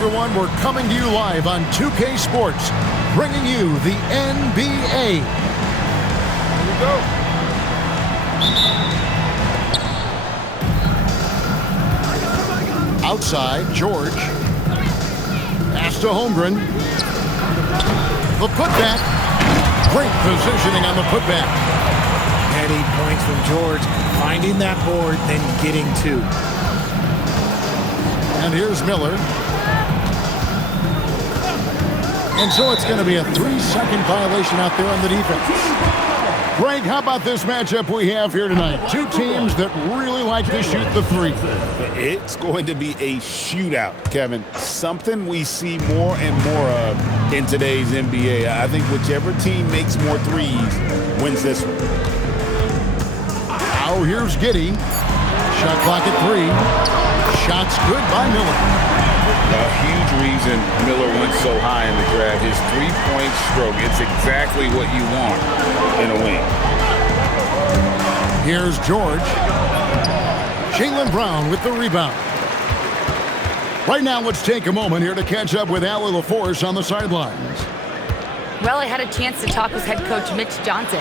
everyone. We're coming to you live on 2K Sports, bringing you the NBA. Here we go. Outside, George. Pass to Holmgren. The putback. Great positioning on the putback. Heady points from George, finding that board, then getting two. And here's Miller. And so it's going to be a 3-second violation out there on the defense. Greg, how about this matchup we have here tonight? Two teams that really like to shoot the three. It's going to be a shootout, Kevin. Something we see more and more of in today's NBA. I think whichever team makes more threes wins this one. Now here's Giddey. Shot clock at 3. Shots good by Miller. A huge reason Miller went so high in the draft. His three-point stroke. It's exactly what you want in a wing. Here's George. Jaylen Brown with the rebound. Right now, let's take a moment here to catch up with Allie LaForce on the sidelines. Well, I had a chance to talk with head coach Mitch Johnson.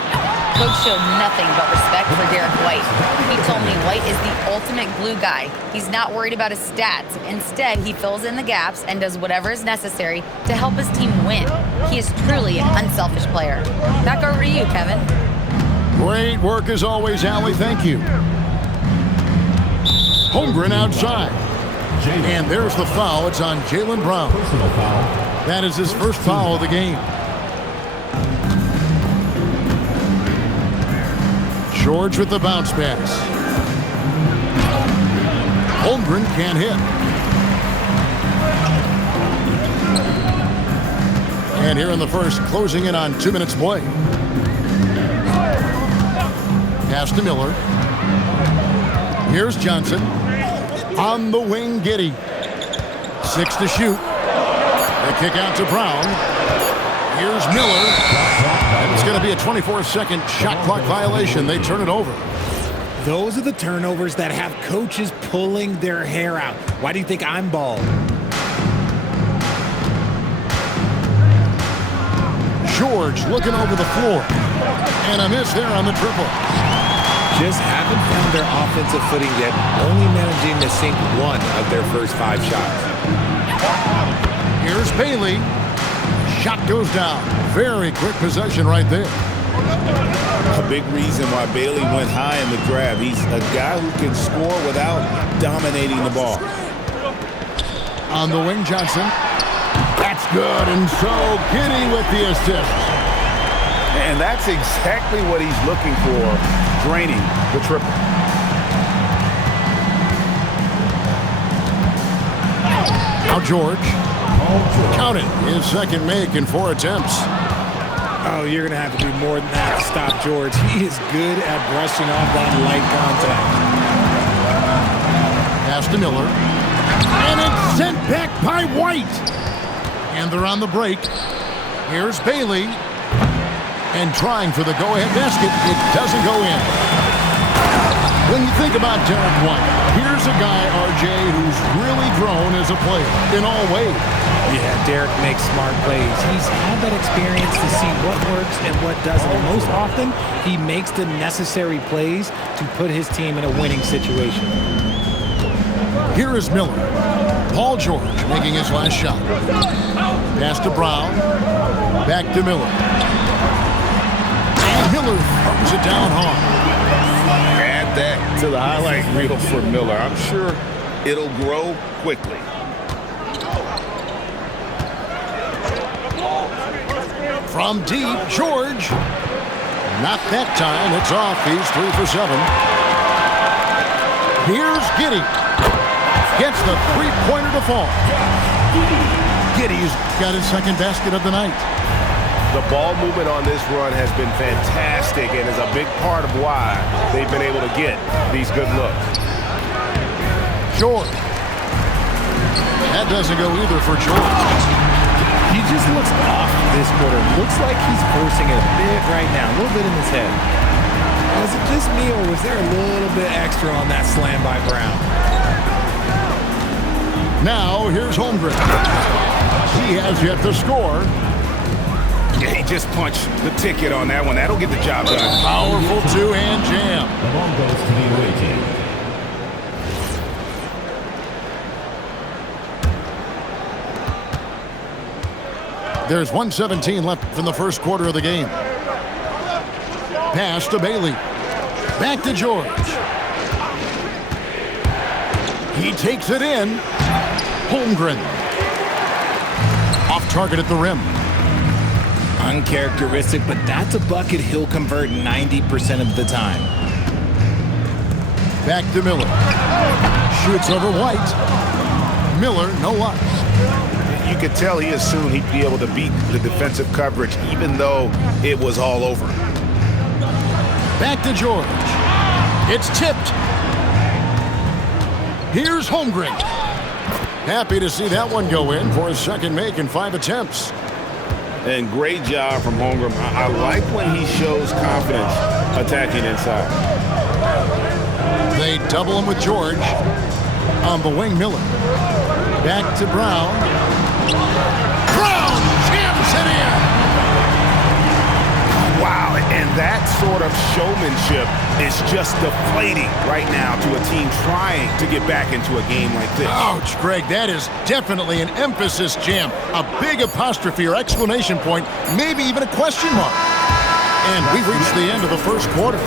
Coach showed nothing but respect for Derek White. He told me White is the ultimate glue guy. He's not worried about his stats. Instead, he fills in the gaps and does whatever is necessary to help his team win. He is truly an unselfish player. Back over to you, Kevin. Great work as always, Allie. Thank you. Holmgren outside. And there's the foul. It's on Jaylen Brown. That is his first foul of the game. George with the bounce pass. Holmgren can't hit. And here in the first, closing in on 2 minutes play. Pass to Miller. Here's Johnson. On the wing, Giddey. 6 to shoot. They kick out to Brown. Here's Miller. And it's going to be a 24-second shot clock violation. They turn it over. Those are the turnovers that have coaches pulling their hair out. Why do you think I'm bald? George looking over the floor. And a miss there on the triple. Just haven't found their offensive footing yet, only managing to sink one of their first 5 shots. Here's Bailey. Shot goes down. Very quick possession right there. A big reason why Bailey went high in the draft. He's a guy who can score without dominating the ball. On the wing, Johnson. That's good, and so Giddey with the assist. And that's exactly what he's looking for, draining the triple. Now George. Count it. His second make in 4 attempts. Oh, you're going to have to do more than that to stop George. He is good at brushing off that light contact. Pass to Miller. And it's sent back by White. And they're on the break. Here's Bailey. And trying for the go-ahead basket. It doesn't go in. When you think about Derek White, here's a guy, RJ, who's really grown as a player in all ways. Yeah, Derek makes smart plays. He's had that experience to see what works and what doesn't. And most often, he makes the necessary plays to put his team in a winning situation. Here is Miller. Paul George making his last shot. Pass to Brown. Back to Miller. And Miller throws it down hard. Add that to the highlight reel for Miller. I'm sure it'll grow quickly. From deep, George. Not that time. It's off. He's 3 for 7. Here's Giddey. Gets the three-pointer to fall. Giddey's got his second basket of the night. The ball movement on this run has been fantastic and is a big part of why they've been able to get these good looks. George. That doesn't go either for George. He just looks off this quarter. Looks like he's forcing it a bit right now, a little bit in his head. Was it just me, or was there a little bit extra on that slam by Brown? Now here's Holmgren. He has yet to score. Yeah, he just punched the ticket on that one. That'll get the job done. Powerful two-hand jam. The ball goes to the away team. There's 1:17 left in the first quarter of the game. Pass to Bailey. Back to George. He takes it in. Holmgren. Off target at the rim. Uncharacteristic, but that's a bucket he'll convert 90% of the time. Back to Miller. Shoots over White. Miller, no luck. You could tell he assumed he'd be able to beat the defensive coverage, even though it was all over. Back to George. It's tipped. Here's Holmgren. Happy to see that one go in for his second make in 5 attempts. And great job from Holmgren. I like when he shows confidence attacking inside. They double him with George. On the wing, Miller. Back to Brown. Brown jams it in. Wow, and that sort of showmanship is just deflating right now to a team trying to get back into a game like this. Ouch, Greg, that is definitely an emphasis jam. A big apostrophe or exclamation point, maybe even a question mark. And we've reached the end of the first quarter.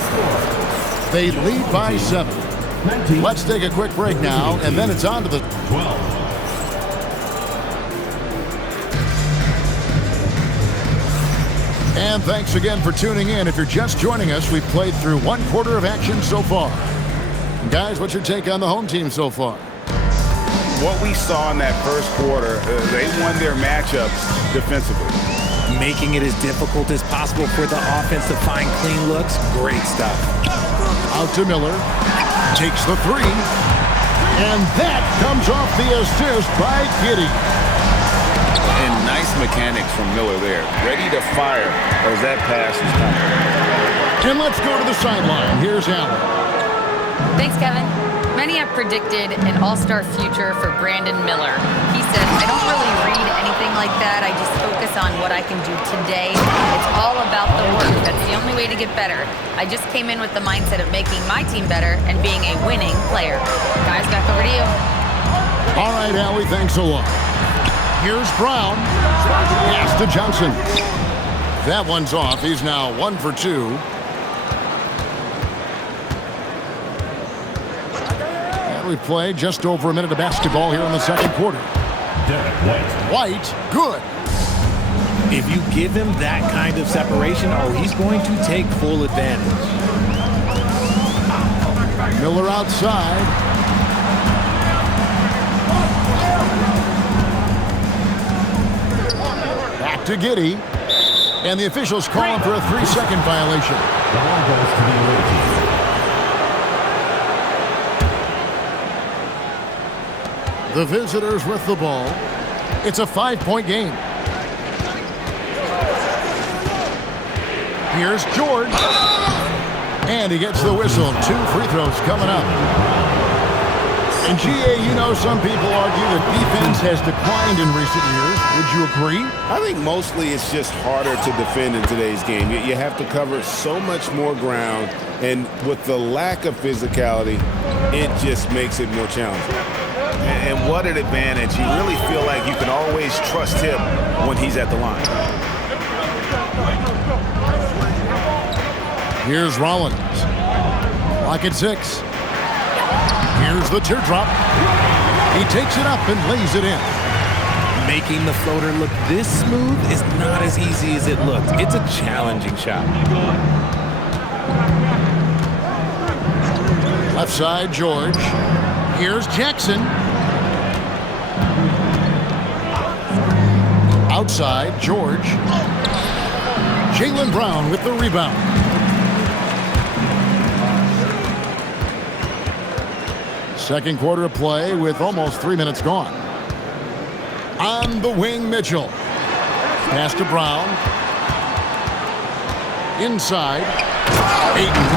They lead by 7. Let's take a quick break now, and then it's on to the 12. And thanks again for tuning in. If you're just joining us, we've played through 1 quarter of action so far. Guys, what's your take on the home team so far? What we saw in that first quarter, they won their matchups defensively. Making it as difficult as possible for the offense to find clean looks. Great stuff. Out to Miller. Takes the 3. And that comes off the assist by Giddey. And nice mechanics from Miller there. Ready to fire as that pass is coming. And let's go to the sideline. Here's Allen. Thanks, Kevin. Many have predicted an all-star future for Brandon Miller. He said, I don't really read anything like that. I just focus on what I can do today. It's all about the work. That's the only way to get better. I just came in with the mindset of making my team better and being a winning player. Guys, back over to you. All right, Allie, thanks a lot. Here's Brown. Pass to Johnson. That one's off. He's now 1 for 2. And we've played just over a minute of basketball here in the second quarter. White, good. If you give him that kind of separation, he's going to take full advantage. Miller outside. Back to Giddey. And the officials call him for a 3-second violation. The ball goes to the away team. The visitors with the ball. It's a 5-point game. Here's George. And he gets the whistle. 2 free throws coming up. And GA, you know, some people argue that defense has declined in recent years. Would you agree? I think mostly it's just harder to defend in today's game. You have to cover so much more ground, and with the lack of physicality, it just makes it more challenging. And what an advantage. You really feel like you can always trust him when he's at the line. Here's Rollins. Clock at 6. Here's the teardrop. He takes it up and lays it in. Making the floater look this smooth is not as easy as it looks. It's a challenging shot. Left side, George. Here's Jackson. Outside, George. Jaylen Brown with the rebound. Second quarter of play with almost 3 minutes gone. On the wing, Mitchell. Pass to Brown. Inside. Ayton.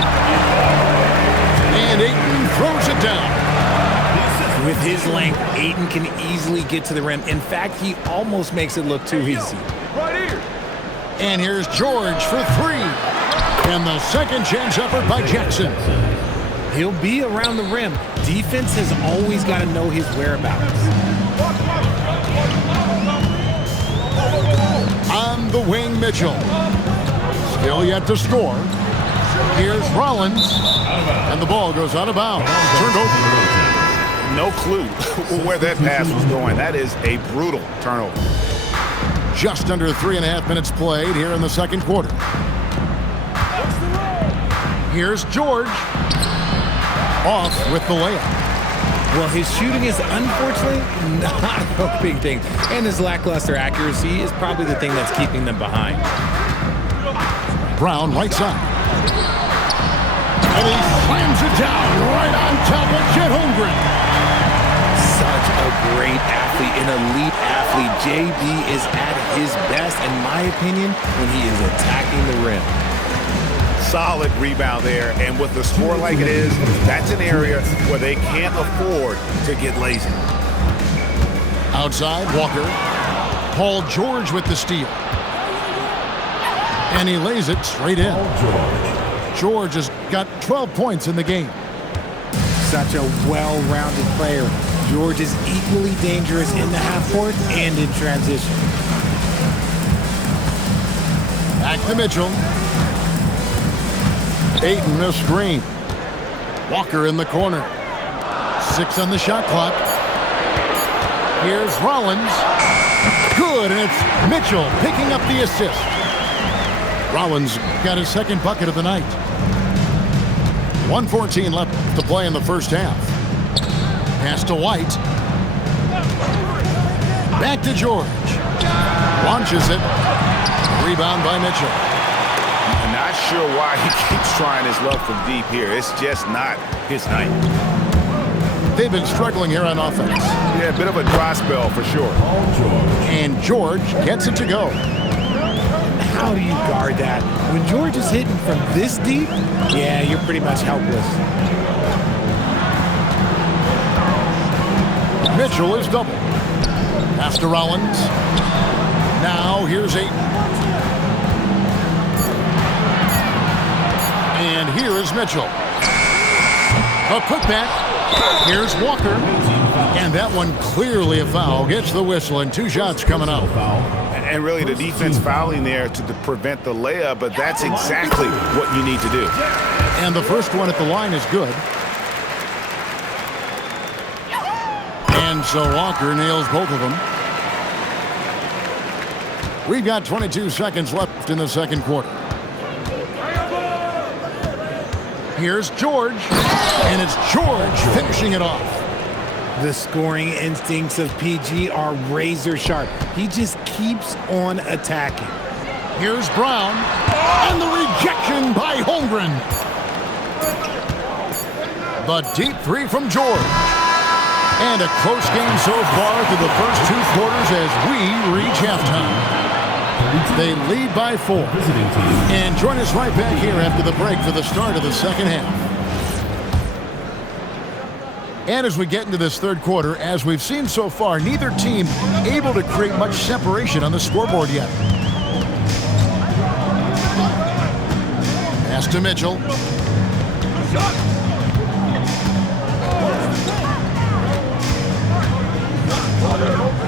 And Ayton throws it down. With his length, Ayton can easily get to the rim. In fact, he almost makes it look too easy. And here's George for three. And the second chance effort by Jackson. He'll be around the rim. Defense has always got to know his whereabouts. On the wing, Mitchell. Still yet to score. Here's Rollins. And the ball goes out of bounds. Turned over. No clue where that pass was going. That is a brutal turnover. Just under 3.5 minutes played here in the second quarter. Here's George. Off with the layup. Well, his shooting is unfortunately not a big thing. And his lackluster accuracy is probably the thing that's keeping them behind. Brown right side. And he slams it down right on top of Chet Holmgren. Such a great athlete, an elite athlete. JB is at his best, in my opinion, when he is attacking the rim. Solid rebound there, and with the score like it is, that's an area where they can't afford to get lazy. Outside, Walker. Paul George with the steal. And he lays it straight in. George has got 12 points in the game. Such a well-rounded player. George is equally dangerous in the half court and in transition. Back to Mitchell. Ayton a screen. Walker in the corner. 6 on the shot clock. Here's Rollins. Good, and it's Mitchell picking up the assist. Rollins got his second bucket of the night. 1:14 left to play in the first half. Pass to White. Back to George. Launches it. Rebound by Mitchell. I'm not sure why he keeps trying his luck from deep here. It's just not his night. They've been struggling here on offense. Yeah, a bit of a dry spell for sure. And George gets it to go. How do you guard that? When George is hitting from this deep, yeah, you're pretty much helpless. Mitchell is double. Pass to Rollins. Now here's Ayton. And here is Mitchell. A putback. Here's Walker. And that one clearly a foul. Gets the whistle and 2 shots coming out. And really the defense fouling there to prevent the layup, but that's exactly what you need to do. And the first one at the line is good. And so Walker nails both of them. We've got 22 seconds left in the second quarter. Here's George. And it's George finishing it off. The scoring instincts of PG are razor sharp. He just keeps on attacking. Here's Brown. And the rejection by Holmgren. The deep 3 from George. And a close game so far through the first 2 quarters as we reach halftime. They lead by 4. And join us right back here after the break for the start of the second half. And as we get into this third quarter, as we've seen so far, neither team able to create much separation on the scoreboard yet. Pass to Mitchell.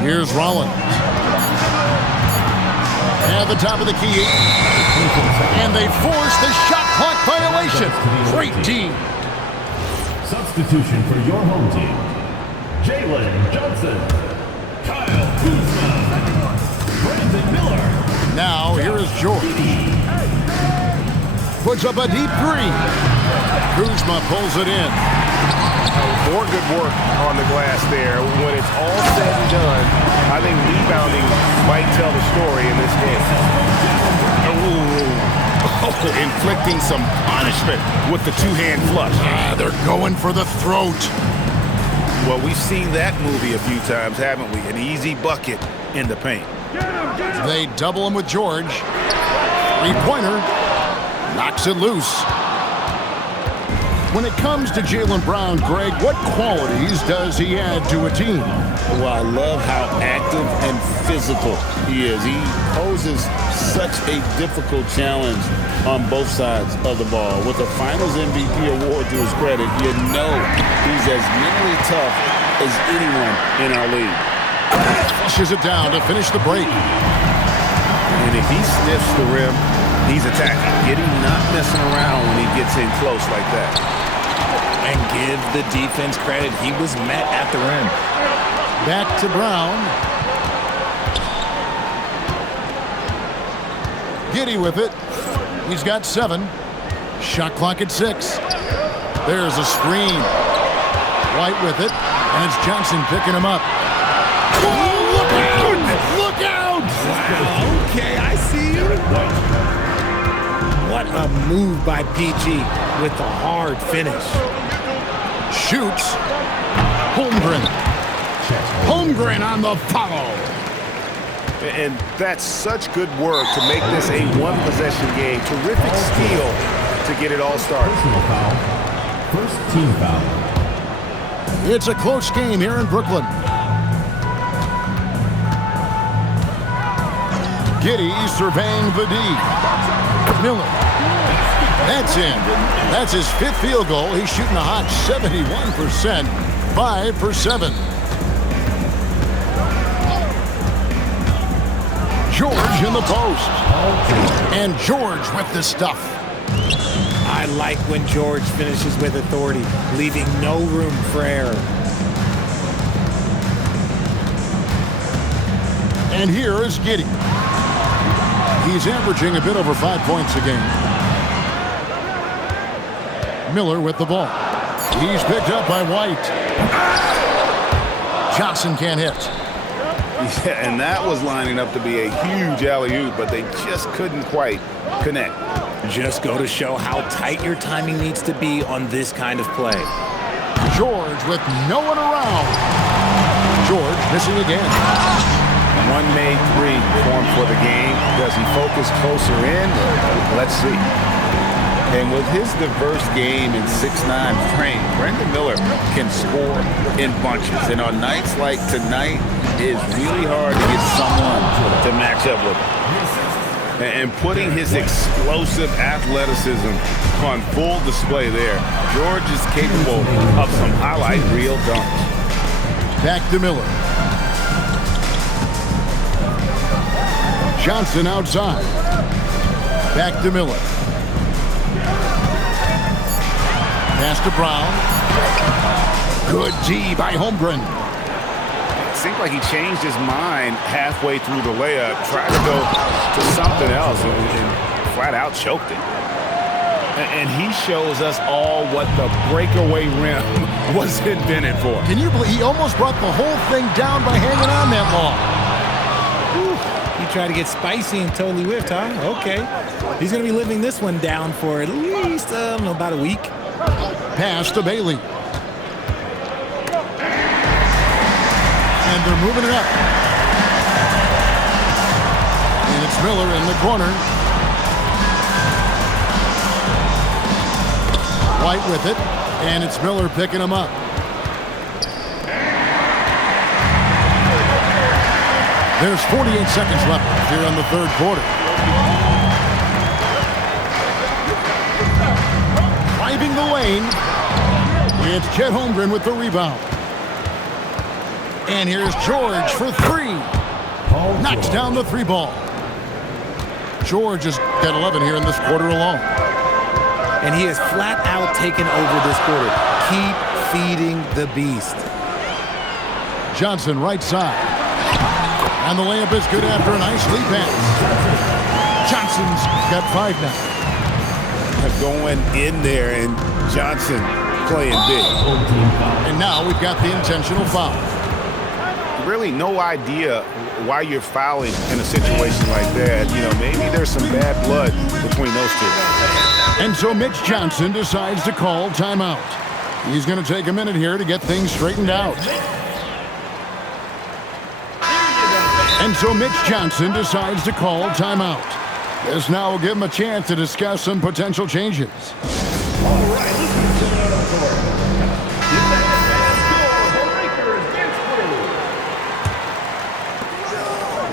Here's Rollins. At the top of the key. And they force the shot clock violation. Great team. Substitution for your home team. Jalen Johnson. Kyle Kuzma. Brandon Miller. Now here is George. Puts up a deep 3. Kuzma pulls it in. More good work on the glass there. When it's all said and done, I think rebounding might tell the story in this game. Inflicting some punishment with the 2-hand flush. They're going for the throat. Well, we've seen that movie a few times, haven't we? An easy bucket in the paint. They double him with George. 3-pointer. Knocks it loose. When it comes to Jaylen Brown, Greg, what qualities does he add to a team? Well, I love how active and physical he is. He poses such a difficult challenge on both sides of the ball. With a Finals MVP award to his credit, you know he's as mentally tough as anyone in our league. Flushes it down to finish the break. And if he sniffs the rim, he's attacking. Getting not messing around when he gets in close like that. And give the defense credit. He was met at the rim. Back to Brown. Giddey with it. He's got 7. Shot clock at 6. There's a screen. White with it. And it's Johnson picking him up. Oh, look out! Look out! Wow, okay, I see you. What a move by PG with the hard finish. Shoots. Holmgren. Holmgren on the follow. And that's such good work to make this a one-possession game. Terrific steal to get it all started. Personal foul. First team foul. It's a close game here in Brooklyn. Giddey surveying the D. Miller. That's in. That's his 5th field goal. He's shooting a hot 71%. 5 for 7. George in the post. And George with the stuff. I like when George finishes with authority, leaving no room for error. And here is Giddey. He's averaging a bit over 5 points a game. Miller with the ball. He's picked up by White. Johnson can't hit. Yeah, and that was lining up to be a huge alley-oop, but they just couldn't quite connect. Just go to show how tight your timing needs to be on this kind of play. George with no one around. George missing again. One made 3 formed for the game. Does he focus closer in? Let's see. And with his diverse game and 6'9" frame, Brandon Miller can score in bunches. And on nights like tonight, it's really hard to get someone to match up with him. And putting his explosive athleticism on full display there, George is capable of some highlight reel dunks. Back to Miller. Johnson outside. Back to Miller. Pass to Brown. Good D by Holmgren. It seemed like he changed his mind halfway through the layup, tried to go to something else, and flat out choked it. And he shows us all what the breakaway rim was invented for. Can you believe he almost brought the whole thing down by hanging on that long? He tried to get spicy and totally whiffed, huh? Okay. He's going to be living this one down for at least, I don't know, about a week. Pass to Bailey. And they're moving it up. And it's Miller in the corner. White with it. And it's Miller picking him up. There's 48 seconds left here in the 3rd quarter. Driving the lane. It's Chet Holmgren with the rebound. And here's George for 3. Knocks down the 3 ball. George has got 11 here in this quarter alone. And he has flat out taken over this quarter. Keep feeding the beast. Johnson right side. And the layup is good after a nice lead pass. Johnson's got 5 now. Going in there, and Johnson playing big. And now we've got the intentional foul. Really no idea why you're fouling in a situation like that. You know, maybe there's some bad blood between those two. And so Mitch Johnson decides to call timeout. He's going to take a minute here to get things straightened out. And so Mitch Johnson decides to call timeout. This now will give him a chance to discuss some potential changes. All right, listen to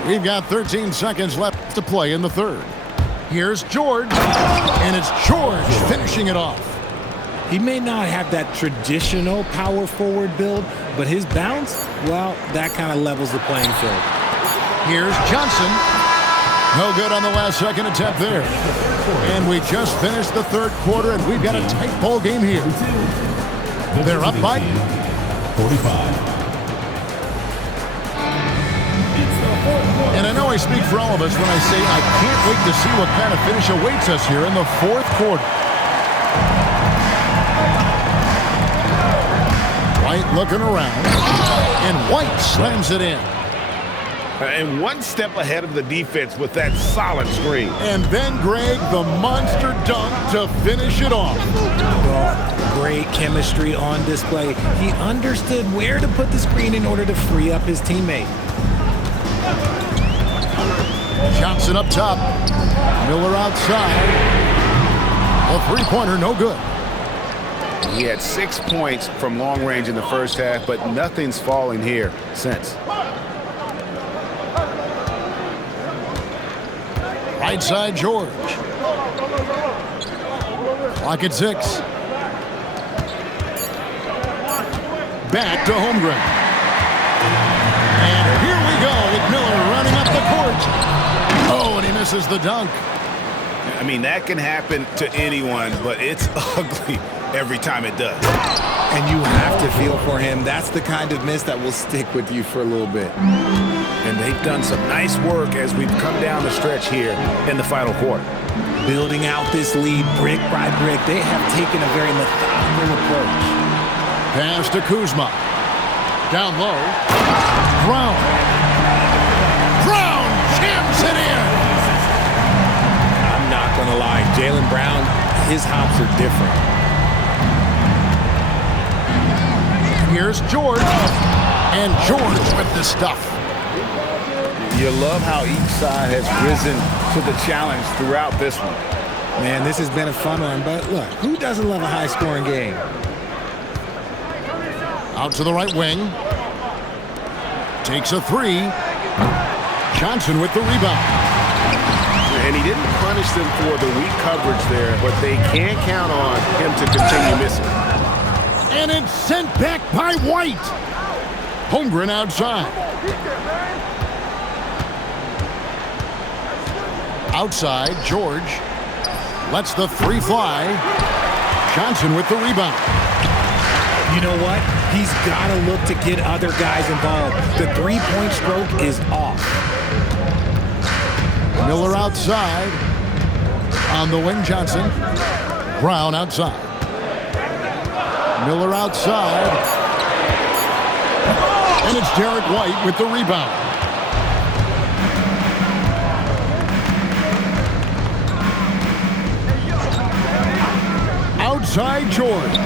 We've got 13 seconds left to play in the third. Here's George, and it's George finishing it off. He may not have that traditional power forward build, but his bounce, well, that kind of levels the playing field. Here's Johnson. No good on the last second attempt there. And we just finished the third quarter, and we've got a tight ball game here. They're up by 45. And I know I speak for all of us when I say I can't wait to see what kind of finish awaits us here in the fourth quarter. White looking around, and White slams it in. And one step ahead of the defense with that solid screen. And then, Greg, the monster dunk to finish it off. Oh, great chemistry on display. He understood where to put the screen in order to free up his teammate. Johnson up top. Miller outside. A three-pointer, no good. He had 6 points from long range in the first half, but nothing's falling here since. Right side, George. Clock at 6. Back to Holmgren. And here we go with Miller running up the court. Oh, and he misses the dunk. I mean, that can happen to anyone, but it's ugly every time it does. And you have to feel for him. That's the kind of miss that will stick with you for a little bit. And they've done some nice work as we've come down the stretch here in the final quarter. Building out this lead brick by brick, they have taken a very methodical approach. Pass to Kuzma. Down low. Brown. Brown jams it in. I'm not going to lie. Jaylen Brown, his hops are different. Here's George. And George with the stuff. You love how each side has risen to the challenge throughout this one. Man, this has been a fun one, but look, who doesn't love a high-scoring game? Out to the right wing. Takes a three. Johnson with the rebound. And he didn't punish them for the weak coverage there, but they can't count on him to continue missing. And it's sent back by White. Holmgren outside. Outside, George lets the three fly. Johnson with the rebound. You know what? He's got to look to get other guys involved. The three-point stroke is off. Miller outside. On the wing, Johnson. Brown outside. Miller outside. And it's Derek White with the rebound. Outside, George.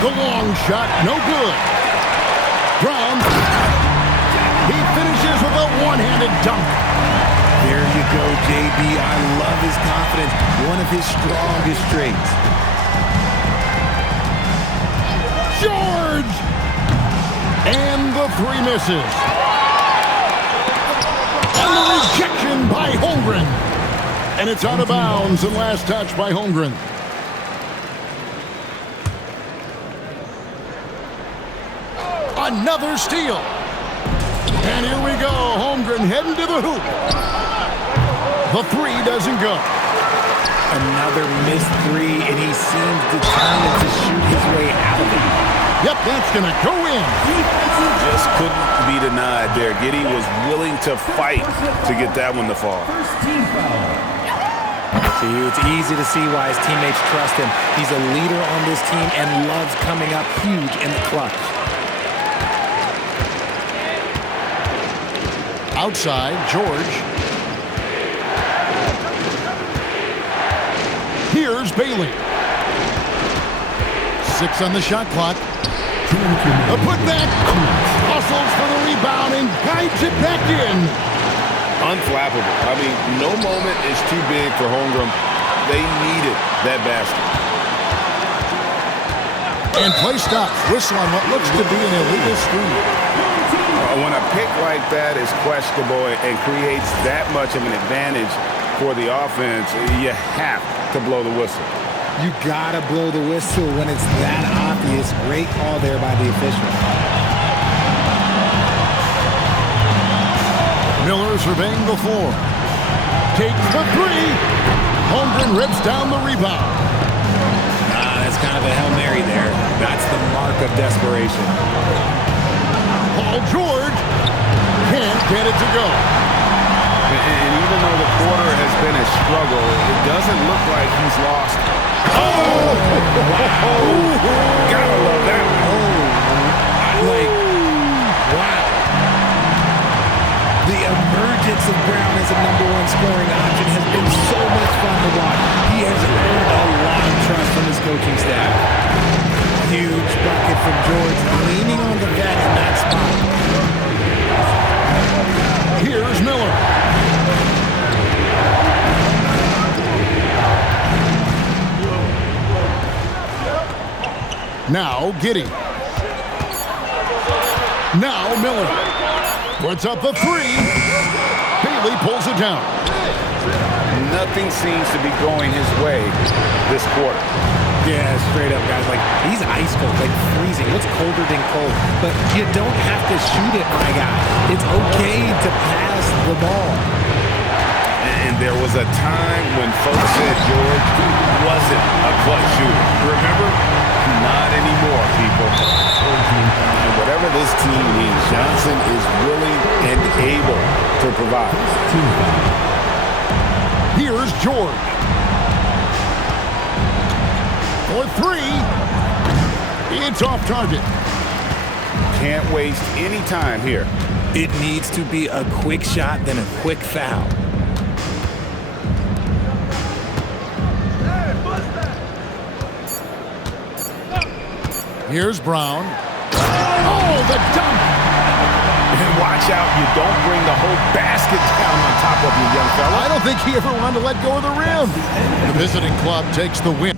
The long shot, no good. Brown. He finishes with a one-handed dunk. There you go, JB. I love his confidence. One of his strongest traits. George! And the three misses. And the rejection by Holmgren. And it's out of bounds and last touch by Holmgren. Another steal. And here we go. Holmgren heading to the hoop. The three doesn't go. Another missed three, and he seems determined to shoot his way out of it. Yep, that's going to go in. Just couldn't be denied there. Giddey was willing to fight to get that one to fall. See, it's easy to see why his teammates trust him. He's a leader on this team and loves coming up huge in the clutch. Outside, George. Here's Bailey. 6 on the shot clock. A putback. Hustles for the rebound and guides it back in. Unflappable. I mean, no moment is too big for Holmgren. They needed that basket. And play stops. Whistle on what looks to be an illegal screen. When a pick like that is questionable and creates that much of an advantage for the offense, you have to blow the whistle. You gotta blow the whistle when it's that obvious. Great call there by the official. Miller surveying the floor. Takes the three. Holmgren rips down the rebound. That's kind of a Hail Mary there. That's the mark of desperation. Paul George can't get it to go. And even though the quarter has been a struggle, it doesn't look like he's lost. Oh! Wow. Gotta love that one. Wow. The emergence of Brown as a #1 scoring option has been so much fun to watch. He has earned a lot of trust from his coaching staff. Huge bucket from George, leaning on the vet in that spot. Here's Miller. Now Giddey. Now Miller. Puts up the three. Bailey pulls it down. Nothing seems to be going his way this quarter. Yeah, straight up, guys. Like, he's ice cold, like freezing. What's colder than cold? But you don't have to shoot it, my guy. It's okay to pass the ball. And there was a time when folks said George wasn't a clutch shooter. Remember? Not anymore, people. And whatever this team needs, Johnson is willing and able to provide. Here's George. For three. It's off target. Can't waste any time here. It needs to be a quick shot, then a quick foul. Here's Brown. Oh, the dunk! And watch out, you don't bring the whole basket down on top of you, young fella. I don't think he ever wanted to let go of the rim. The visiting club takes the win.